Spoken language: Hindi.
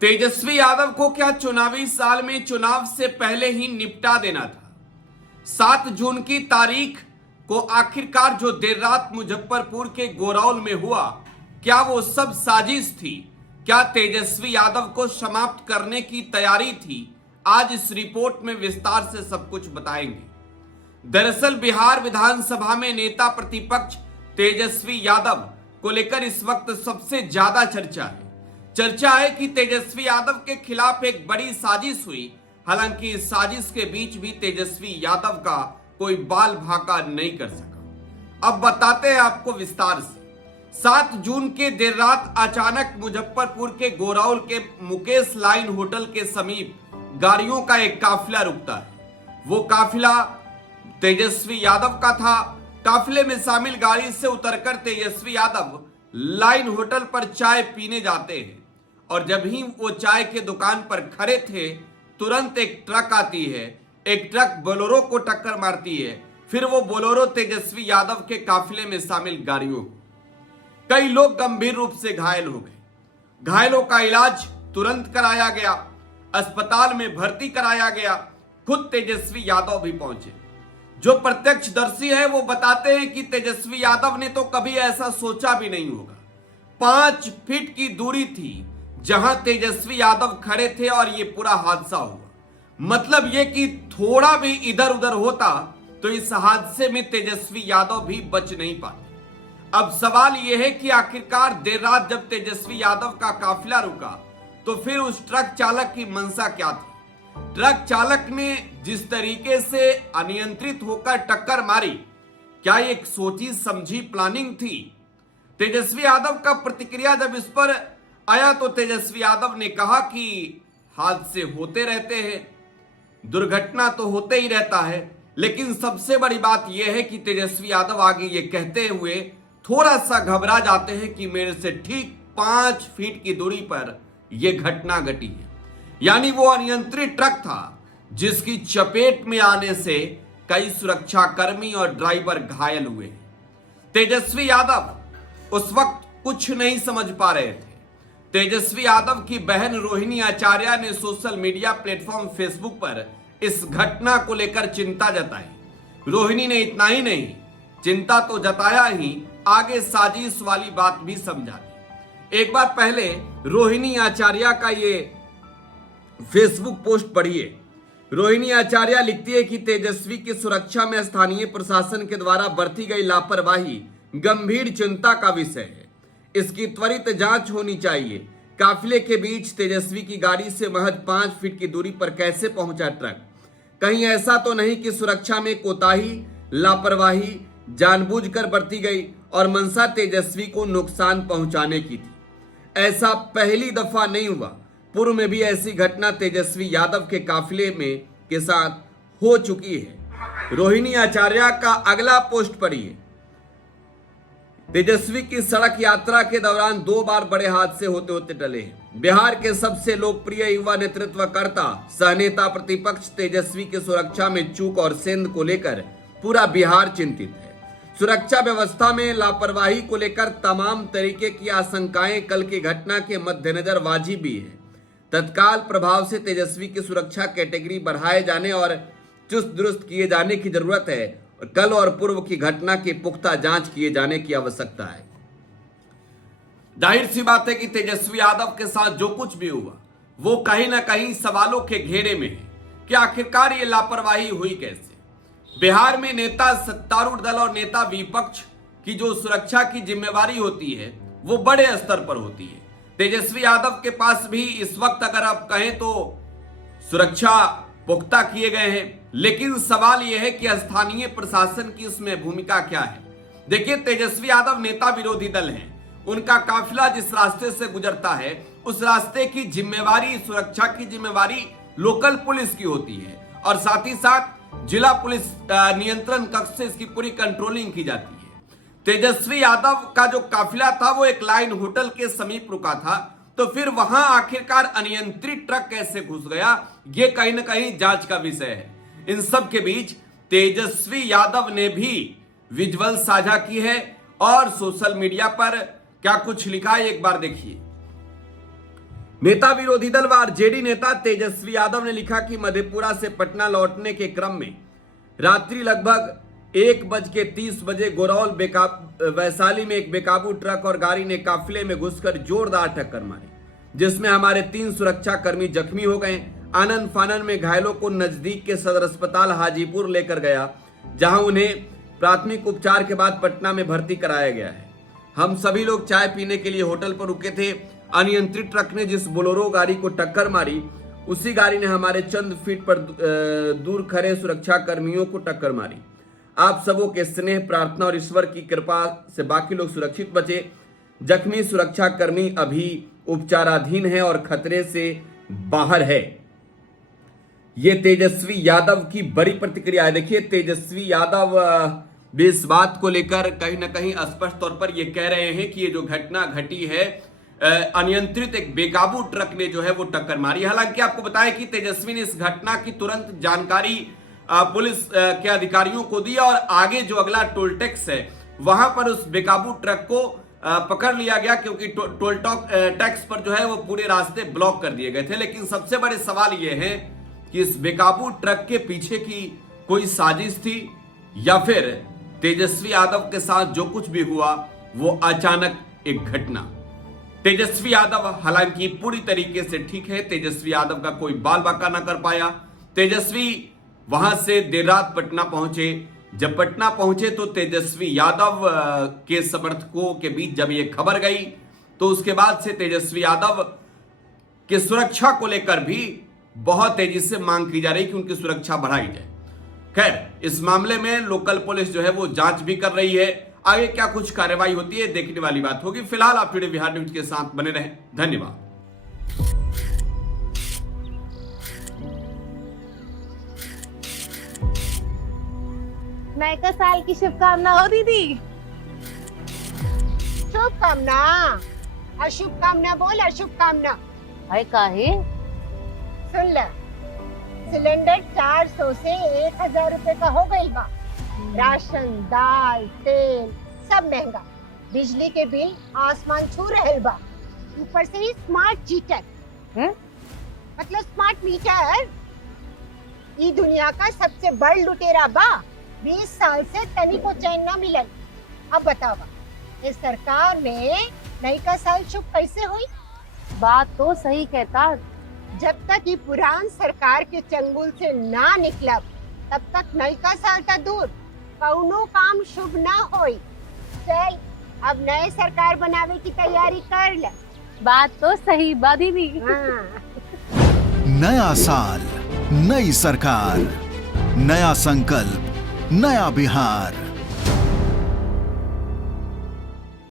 तेजस्वी यादव को क्या चुनावी साल में चुनाव से पहले ही निपटा देना था। 7 जून की तारीख को आखिरकार जो देर रात मुजफ्फरपुर के गोरौल में हुआ, क्या वो सब साजिश थी? क्या तेजस्वी यादव को समाप्त करने की तैयारी थी? आज इस रिपोर्ट में विस्तार से सब कुछ बताएंगे। दरअसल बिहार विधानसभा में नेता प्रतिपक्ष तेजस्वी यादव को लेकर इस वक्त सबसे ज्यादा चर्चा है कि तेजस्वी यादव के खिलाफ एक बड़ी साजिश हुई। हालांकि इस साजिश के बीच भी तेजस्वी यादव का कोई बाल भाका नहीं कर सका। अब बताते हैं आपको विस्तार से। 7 जून के देर रात अचानक मुजफ्फरपुर के गोरौल के मुकेश लाइन होटल के समीप गाड़ियों का एक काफिला रुकता है। वो काफिला तेजस्वी यादव का था। काफिले में शामिल गाड़ी से उतरकर तेजस्वी यादव लाइन होटल पर चाय पीने जाते हैं और जब ही वो चाय के दुकान पर खड़े थे, तुरंत एक ट्रक आती है। एक ट्रक बोलेरो को टक्कर मारती है। फिर वो बोलेरो तेजस्वी यादव के काफिले में शामिल गाड़ियों को। कई लोग गंभीर रूप से घायल हो गए। घायलों का इलाज तुरंत कराया गया, अस्पताल में भर्ती कराया गया। खुद तेजस्वी यादव भी पहुंचे। जो प्रत्यक्षदर्शी है वो बताते हैं कि तेजस्वी यादव ने तो कभी ऐसा सोचा भी नहीं होगा। 5 फीट की दूरी थी जहां तेजस्वी यादव खड़े थे और ये पूरा हादसा हुआ। मतलब ये कि थोड़ा भी इधर उधर होता तो इस हादसे में तेजस्वी यादव भी बच नहीं पाते। अब सवाल यह है कि आखिरकार देर रात जब तेजस्वी यादव का काफिला रुका तो फिर उस ट्रक चालक की मंशा क्या थी? ट्रक चालक ने जिस तरीके से अनियंत्रित होकर टक्कर मारी, क्या एक सोची समझी प्लानिंग थी? तेजस्वी यादव का प्रतिक्रिया जब इस पर आया तो तेजस्वी यादव ने कहा कि हादसे होते रहते हैं, दुर्घटना तो होते ही रहता है। लेकिन सबसे बड़ी बात यह है कि तेजस्वी यादव आगे ये कहते हुए थोड़ा सा घबरा जाते हैं कि मेरे से ठीक 5 फीट की दूरी पर यह घटना घटी है। यानी वो अनियंत्रित ट्रक था जिसकी चपेट में आने से कई सुरक्षाकर्मी और ड्राइवर घायल हुए। तेजस्वी यादव उस वक्त कुछ नहीं समझ पा रहे थे। तेजस्वी यादव की बहन रोहिणी आचार्य ने सोशल मीडिया प्लेटफॉर्म फेसबुक पर इस घटना को लेकर चिंता जताई। रोहिणी ने इतना ही नहीं, चिंता तो जताया ही, आगे साजिश वाली बात भी समझा दी। एक बार पहले रोहिणी आचार्य का ये फेसबुक पोस्ट पढ़िए। रोहिणी आचार्य लिखती है कि तेजस्वी की सुरक्षा में स्थानीय प्रशासन के द्वारा बरती गई लापरवाही गंभीर चिंता का विषय है। इसकी त्वरित जांच होनी चाहिए। काफिले के बीच तेजस्वी की गाड़ी से महज 5 फीट की दूरी पर कैसे पहुंचा ट्रक? कहीं ऐसा तो नहीं कि सुरक्षा में कोताही, लापरवाही जानबूझकर बरती गई और मंशा तेजस्वी को नुकसान पहुंचाने की थी? ऐसा पहली दफा नहीं हुआ। पूर्व में भी ऐसी घटना तेजस्वी यादव के काफिले में के साथ हो चुकी है। रोहिणी आचार्य का अगला पोस्ट पढ़िए। तेजस्वी की सड़क यात्रा के दौरान 2 बार बड़े हादसे होते होते टले हैं। बिहार के सबसे लोकप्रिय युवा नेतृत्वकर्ता सहनेता प्रतिपक्ष तेजस्वी की सुरक्षा में चूक और सेंध को लेकर पूरा बिहार चिंतित है। सुरक्षा व्यवस्था में लापरवाही को लेकर तमाम तरीके की आशंकाएं कल की घटना के मद्देनजर वाजिब भी है। तत्काल प्रभाव से तेजस्वी की सुरक्षा कैटेगरी बढ़ाए जाने और चुस्त दुरुस्त किए जाने की जरूरत है। कल और पूर्व की घटना की पुख्ता जांच किए जाने की आवश्यकता है। जाहिर सी बात है कि तेजस्वी यादव के साथ जो कुछ भी हुआ वो कहीं ना कहीं सवालों के घेरे में है कि आखिरकार ये लापरवाही हुई कैसे। बिहार में नेता सत्तारूढ़ दल और नेता विपक्ष की जो सुरक्षा की जिम्मेवारी होती है वो बड़े स्तर पर होती है। तेजस्वी यादव के पास भी इस वक्त अगर आप कहें तो सुरक्षा पुख्ता किए गए हैं, लेकिन सवाल यह है कि स्थानीय प्रशासन की उसमें भूमिका क्या है। देखिए, तेजस्वी यादव नेता विरोधी दल हैं। उनका काफिला जिस रास्ते से गुजरता है उस रास्ते की जिम्मेवारी, सुरक्षा की जिम्मेवारी लोकल पुलिस की होती है और साथ ही साथ जिला पुलिस नियंत्रण कक्ष से इसकी पूरी कंट्रोलिंग की जाती है। तेजस्वी यादव का जो काफिला था वो एक लाइन होटल के समीप रुका था, तो फिर वहां आखिरकार अनियंत्रित ट्रक कैसे घुस गया, ये कहीं ना कहीं जांच का विषय है। इन सब के बीच तेजस्वी यादव ने भी विजुअल साझा की है और सोशल मीडिया पर क्या कुछ लिखा है एक बार देखिए। नेता विरोधी दल व आरजेडी नेता तेजस्वी यादव ने लिखा कि मधेपुरा से पटना लौटने के क्रम में रात्रि लगभग 1:30 गोरौल वैशाली में एक बेकाबू ट्रक और गाड़ी ने काफिले में घुसकर जोरदार टक्कर मारी, जिसमें हमारे 3 सुरक्षा कर्मी जख्मी हो गए। आनंद फानन में घायलों को नजदीक के सदर अस्पताल हाजीपुर लेकर गया, जहां उन्हें प्राथमिक उपचार के बाद पटना में भर्ती कराया गया है। हम सभी लोग चाय पीने के लिए होटल पर रुके थे। अनियंत्रित ट्रक ने जिस बोलेरो गाड़ी को टक्कर मारी, उसी गाड़ी ने हमारे चंद फीट पर दूर खड़े सुरक्षा कर्मियों को टक्कर मारी। आप सबों के स्नेह, प्रार्थना और ईश्वर की कृपा से बाकी लोग सुरक्षित बचे। जख्मी सुरक्षा कर्मी अभी उपचाराधीन है और खतरे से बाहर है। ये तेजस्वी यादव की बड़ी प्रतिक्रिया है। देखिए, तेजस्वी यादव भी इस बात को लेकर कहीं ना कहीं स्पष्ट तौर पर ये कह रहे हैं कि ये जो घटना घटी है, अनियंत्रित एक बेकाबू ट्रक ने जो है वो टक्कर मारी। हालांकि आपको बताएं कि तेजस्वी ने इस घटना की तुरंत जानकारी पुलिस के अधिकारियों को दी और आगे जो अगला टोल टैक्स है वहां पर उस बेकाबू ट्रक को पकड़ लिया गया, क्योंकि टोल टैक्स पर जो है वो पूरे रास्ते ब्लॉक कर दिए गए थे। लेकिन सबसे बड़े सवाल ये है कि इस बेकाबू ट्रक के पीछे की कोई साजिश थी या फिर तेजस्वी यादव के साथ जो कुछ भी हुआ वो अचानक एक घटना। तेजस्वी यादव हालांकि पूरी तरीके से ठीक है। तेजस्वी यादव का कोई बाल बाका ना कर पाया। तेजस्वी वहां से देर रात पटना पहुंचे। जब पटना पहुंचे तो तेजस्वी यादव के समर्थकों के बीच जब ये खबर गई तो उसके बाद से तेजस्वी यादव के सुरक्षा को लेकर भी बहुत तेजी से मांग की जा रही कि उनकी सुरक्षा बढ़ाई जाए। खैर, इस मामले में लोकल पुलिस जो है वो जांच भी कर रही है। आगे क्या कुछ कार्रवाई होती है देखने वाली बात होगी। फिलहाल आप टुडे बिहार न्यूज के साथ बने रहें। धन्यवाद। नए का साल की शुभकामना हो दीदी। शुभकामना, अशुभकामना बोल, अशुभकामना। हाय काहे? सुन ले, सिलेंडर 400 से 1000 रुपए का हो गई बा। राशन, दाल, तेल सब महंगा। बिजली के बिल आसमान छू रहल बा। ऊपर से ही स्मार्ट मीटर, मतलब स्मार्ट मीटर ई दुनिया का सबसे बड़ लुटेरा बा। 20 साल से तनी को चैन ना मिलल। अब बतावा, इस सरकार में नई का साल शुभ कैसे हुई? बात तो सही कहता। जब तक ये पुरान सरकार के चंगुल से ना निकलब तब तक नई का साल का दूर कौनो काम शुभ ना होई। चल, अब नए सरकार बनावे की तैयारी कर ले। बात तो सही बा दीदी। नया साल, नई सरकार, नया संकल्प, नया बिहार।